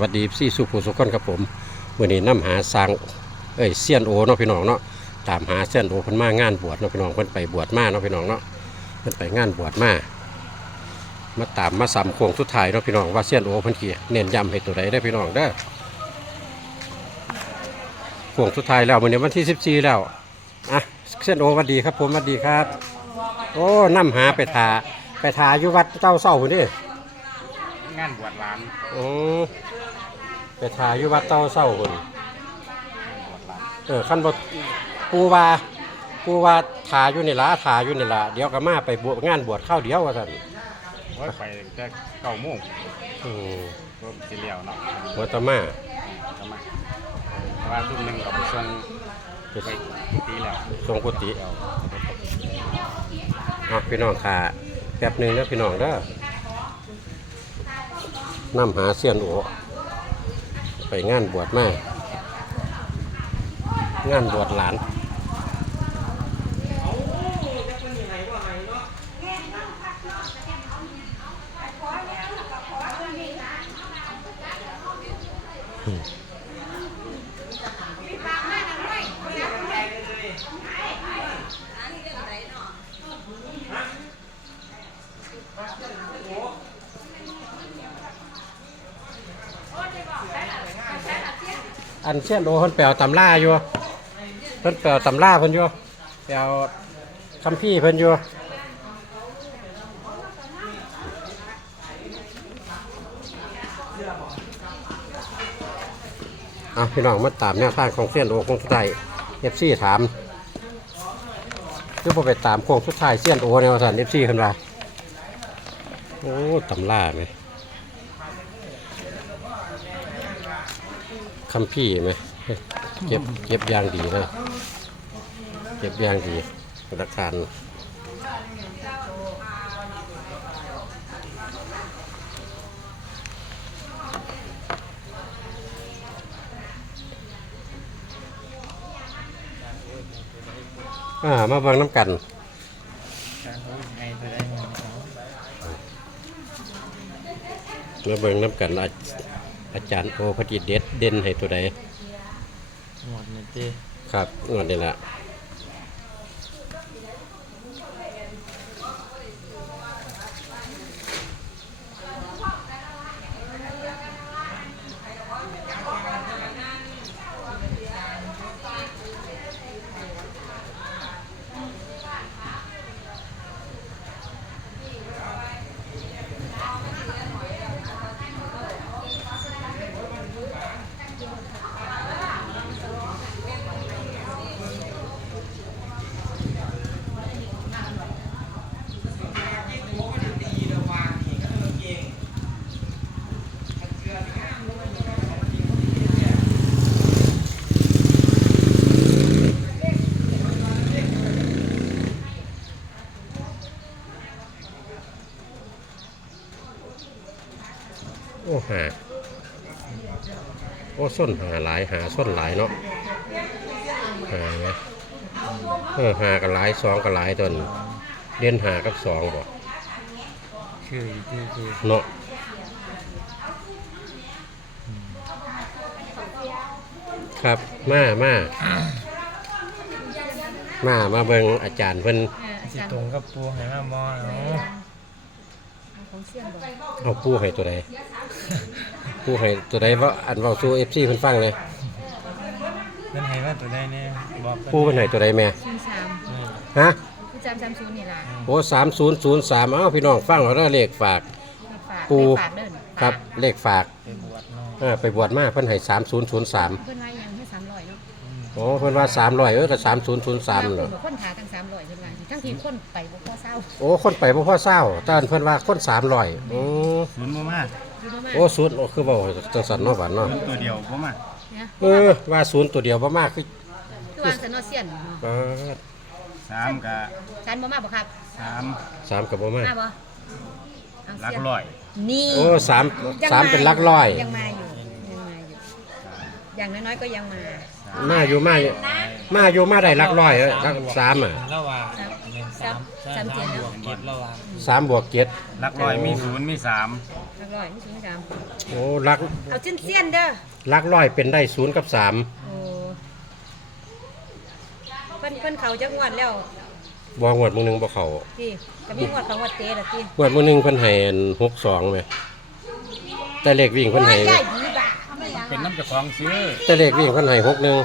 วัสดีซี่สุภูสุขคนครับผมวันนี้นำหาสร้างเอ้ยเซียนโอเนาะพี่น้องเนาะตามหาเซียนโอเพิ่นมางานบวชเนาะพี่น้องเพิ่นไปบวชมาเนาะพี่น้องเนาะเพิ่นไปงานบวชมามาตามมาสามโค้งสุดท้ายเนาะพี่น้องว่าเซียนโอเพิ่นเขียเน้นย้ำให้ตัวใดได้อพี่น้องเด้อโค้งสุดท้ายแล้ววันนี้วันที่ 14 แล้วอะเซียนโอสวัสดีครับผมสวัสดีครับ โอ้นำหาไปทาไปทาอยู่วัดเจ้าเศร้าพุ่นเดิงานบวชหลานโอ้ ไปถ่ายอยู่วัดเต้าเศร้าคนงานบวชหลานเออขั้นบปูว่าปูว่าถ่ายอยู่นี่ละถ่ายอยู่นี่ละเดี๋ยวก็มาไปบวชงานบวชข้าวเดียวว่าท่นว่าไปแต่เก้าโมงอืมรถสีเหลียวเนาะบวชตะมาจะมาแต่ว่าทุ่มหนึ่งเราไปส่งไปปีแล้วทรงกุฏิเดี๋ยวอะพี่น้องขาแป๊บหนึงนะพี่น้องเด้อน้ำหาเสียนโอ ไปงานบวชมางานบวชหลานอั อันเช่นโอเพิ่นแปลตำล่าอยู่เพิ่นแปลตำล่าเพิ่นอยู่แปลคำพี่เพิ่นอยู่อะพี่น้องมาตามแนวทางของเส้นโอคงสุดท้ายเอฟซีถามคือพอไปตามโค้งสุดท้ายเส้นโอแนวสันเอฟซีขึ้นมาโอ้ตำล่าไหม คำพี่ไหมเก็บเก็บยางดีเลยเก็บยางดีธนาคารอ่ามาเบิ่งน้ำกันมาเบิ่งน้ำกันอา อาจารย์โอพจิตเด็ดเด่นให้ตัวใดหมดเลยจีครับงวดนี้ละ ส้นหาหลายหาส้นหลายเนาะหาไหมเออหากับหลายสองกับหลายตวนเด่นหากับสองบ่ชื่อที่คือเนาะครับมามามามาเบิ่งอาจารย์เพิ่นสิตรงกับปูให้มามอเอาของเสี่ยงบอกเอาผู้ให้ตัวใด ผู้ให้ตัวใดว่าอันเว้าสู่ FC เพิ่นฟังเลยเพิ่นให้ว่าตัวได้เนี่ยบอกผู้เพิ่นให้ตัวใดแม่ศูนย์สามฮะผู้จำจำศูนย์นี่ล่ะโอ้สามศูนย์ศูนย์สามเอ้าพี่น้องฟังเอาเด้อเลขฝากเลขฝากปูเลขฝากเดินครับเลขฝากไปบวชเนาะเออไปบวชมาเพิ่นให้สามศูนย์ศูนย์สามเพื่อนว่ายังให้สามร้อยเนาะโอ้เพิ่นว่าสามร้อยเออก็สามศูนย์ศูนย์สามเนาะเนาะคนขาตั้งสามร้อยเพื่อนว่าสิทั้งทีคนไปบ่พอเศร้าโอ้ คนไปบ่พอเศร้าแต่อันเพิ่นว่าคนสามร้อยโอ้ศูนย์บ่มาดูบ่มา โอ้ศูนย์โอ้คือบ่จังสันเนาะหวานเนาะศูนย์ตัวเดียวบ่มาเนี่ยเออว่าศูนย์ตัวเดียวบ่มากคือคือวางสันเนอเซียนเนาะเออสามกับสันบ่มาบ่ครับสามสามกับบ่มากมาบ่เอาหลักเซียนร้อย นี่โอ้สามยังสามเป็นหลักร้อย ยังมา อยู่ยังมาอยู่อย่างน้อยๆก็ยังมามาอยู่มาอยู่มาอยู่มาได้หลักร้อยเอ้ยหลักสามอะระหว่างหนึ่งสามใช่สามเจ็ดบวกเจ็ดระหว่างสามบวกเจ็ดหลักร้อยมีศูนย์มีสามอร่อยไม่ถึงสามโอ้หลักเอาชิ้นเสี้ยนๆเด้อหลักร้อยเป็นได้ศูนย์กับสามโอ้เพิ่นเพิ่นเขาจะงวดแล้วบองวดมึงหนึงบ่เขาพี่ก็มีงวดของงวดเตะละพี่งวดมึงหนึงเพิ่นให้หกสองไหมแต่เลขวิ่งเพิ่นให้ใหญ่ดีบ่ะ เป็นน้ำเจ้าของซื้อแต่เลขวิ่งเพิ่นให้หกหนึ่ง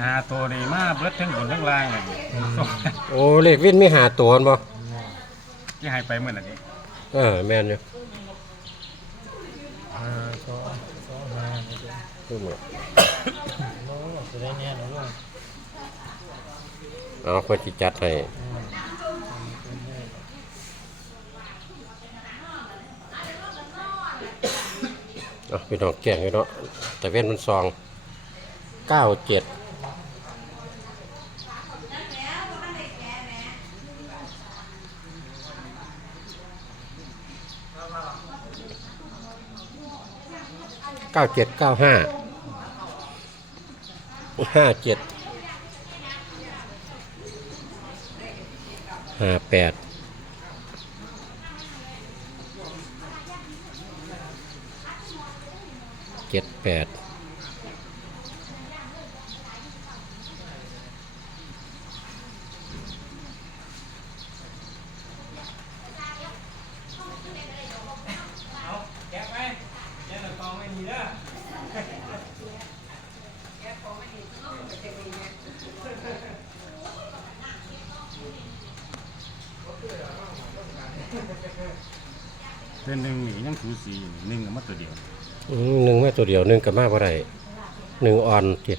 หาตัวนี้มาเบิดทั้งบนทั้งล่างเลยโอ้เลขวิ่งมีหาตัวบ่ที่ให้ไปเมื่อไหร่นี้เออแม่นอยู่อ่าสองสองห้านี่ก็คือหมดโน้จะได้เนี่ยนะลูกเอาเพิ่นสิจัดให้เอาพี่น้องแก่งอยู่เนาะแต่เว้นมันซองเก้าเจ็ดเก้าเจ็ดเก้าห้าห้าเจ็ดห้าแปดเจ็ดแปด แกะไปแกะตะกองไม่มีเด้อ เป็นหนึ่งนี่ยังสูสีอยู่หนึ่งกับมาตัวเดียว อืมหนึ่งมาตัวเดียวหนึ่งกับมาบ่ไรหนึ่งออนเจ็ด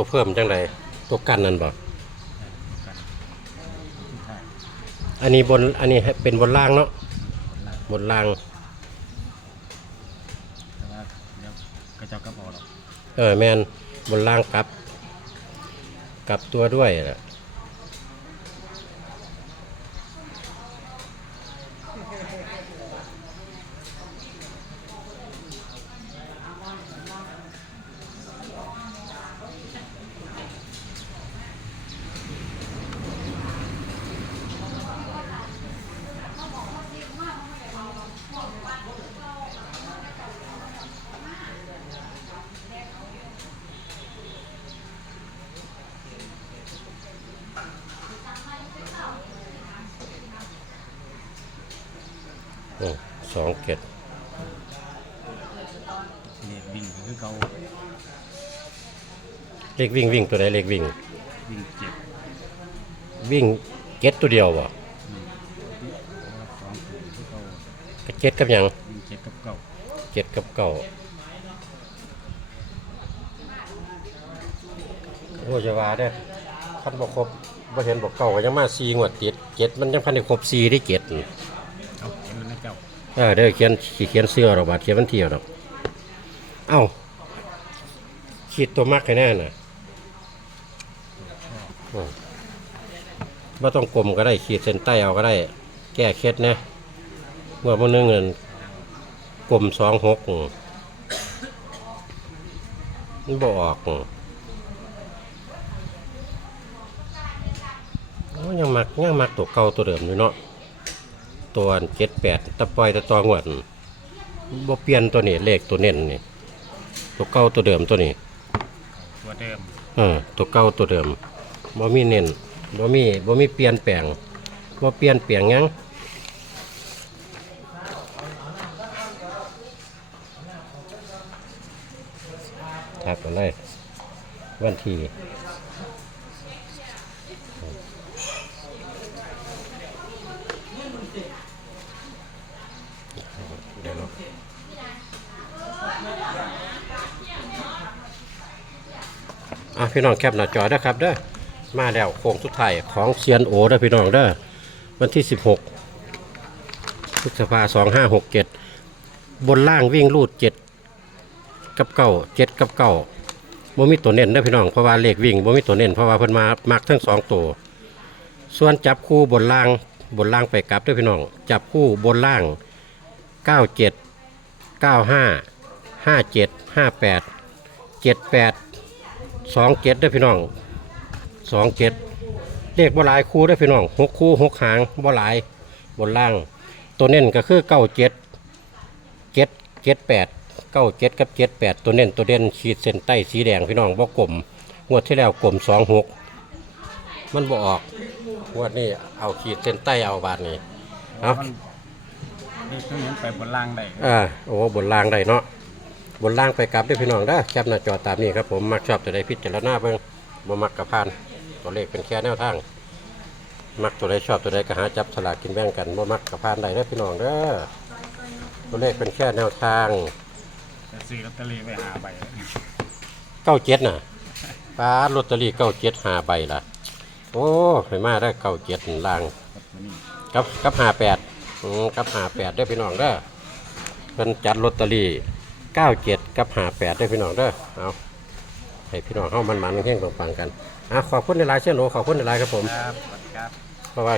ตัวเพิ่มจังไดตัวกันนั่นบ่กันใช่อันนี้บนอันนี้เป็นบนล่างเนาะบนล่างแต่ว่าเดี๋ยวกระเจ้าก็บอกหรอกเออแมนบนล่างกลับกลับตัวด้วยแหละโอ้ สองเกตเรียกวิ่งก็คือเขาเลขวิ่งวิ่งตัวไหนเลขวิ่ง วิ่งเจ็บวิ่งเก็ตตัวเดียวบ่สองตัวคือเขาก็เก็ตกับหยังวิ่งเจ็บกับเก่าเก็ตกับเก่าโอ้จะว่าเด้อคคันบ่ครบบ่เห็นบ่เก่าก็ยังมา4งวดติดเจ็ดมันยังพันได้ครบ4ได้เจ็ดนี่ เออเด้อเขียนเขียนเสื้อดอกบาดเขียนวันเที่ยวดอกเอ้าขีดตัวมักให้แน่น่ะอืมบ่ต้องกลมก็ได้ขีดเส้นใต้เอาก็ได้ แก้เคล็ดนะเมื่อมื้อนึงนั่นกลม26อืมมันบ่ออกอยังมักยังมักตัวเก่าตัวเดิมอยู่เนาะ ตัวเจ็ดแปดตะปล่อยตะตองวดบ่เปลี่ยนตัวนี้เลขตัวเน้นนี่ตัวเก่าตัวเดิมตัวนี้ตัวเดิมเออตัวเก่าตัวเดิมบ่มีเน้นบ่มีบ่มีเปลี่ยนแปลงบ่เปลี่ยนแปลงหยังทักกันเลยวันที่ พี่น้องแคปหน้าจอได้ครับเด้อมาแล้วโค้งสุดท้ายของเซียนโอได้พี่น้องเด้อวันที่ 16พฤษภาสองห้าหกเจ็ดบนล่างวิ่งรูดเจ็ดกับเก้าเจ็ดกับเก้าบ่มีตัวเน้นได้พี่น้องเพราะว่าเลขวิ่งบ่มีตัวเน้นเพราะว่าเพิ่นมามักทั้งสองตัวส่วนจับคู่บนล่างบนล่างไปกลับด้วพี่น้อง จับคู่บนล่างเก้าเจ็ดเก้าห้าห้าเจ็ดห้าแปดเจ็ดแปด สองเจ็ดเด้อพี่น้องสองเจ็ดเลขบ่หลายคู่เด้อพี่น้องหกคู่หกหางบ่หลายบนล่าง ตัวเน้นก็คือเก้าเจ็ดเจ็ดเจ็ดแปดเก้าเจ็ดกับเจ็ดแปดตัวเน้นตัวเด่นขีดเส้นใต้สีแดงพี่น้องบ่กลมงวดที่แล้วกลมสองหกมันบ่ออกงวดนี้เอาขีดเส้นใต้เอาบาทนี้เอามันนี่ต้องเห็นไปบนล่างได้ อ่าโอ้บนล่างได้เนาะ บนล่างไปกลับได้อพี่น้องเด้อแคปหน้าจอตามนี้ครับผมมักชอบตัวใดพิจารณาเบิ่งบ่มักกับพาน ตัวเลขเป็นแค่แนวทาง มักตัวใดชอบตัวใดก็หาจับสลากกินแบ่งกันบ่มักกับพานได้เด้อพี่น้องเด้อตัวเลขเป็นแค่แนวทางจะซื้อลอตเตอรี่ไปหาใบเก้าเจ็ดน่ะป้าลอตเตอรี่เก้าเจ็ดห้าใบละโอ้ให้มาได้เก้าเจ็ดล่างตัวนี้กับกับห้าแปดอืมกับห้าแปดได้อพี่น้องเด้อเพิ่นจัดลอตเตอรี่ เก้าเจ็ดกับหาแปดได้พี่น้องเด้อเอาให้พี่น้องเข้ามันมันๆเพ่งปังๆกันอะขอบคุณในไลน์เช่นโอขอบคุณในไลน์ครับผม ครับสวัสดีครับ เพราะว่า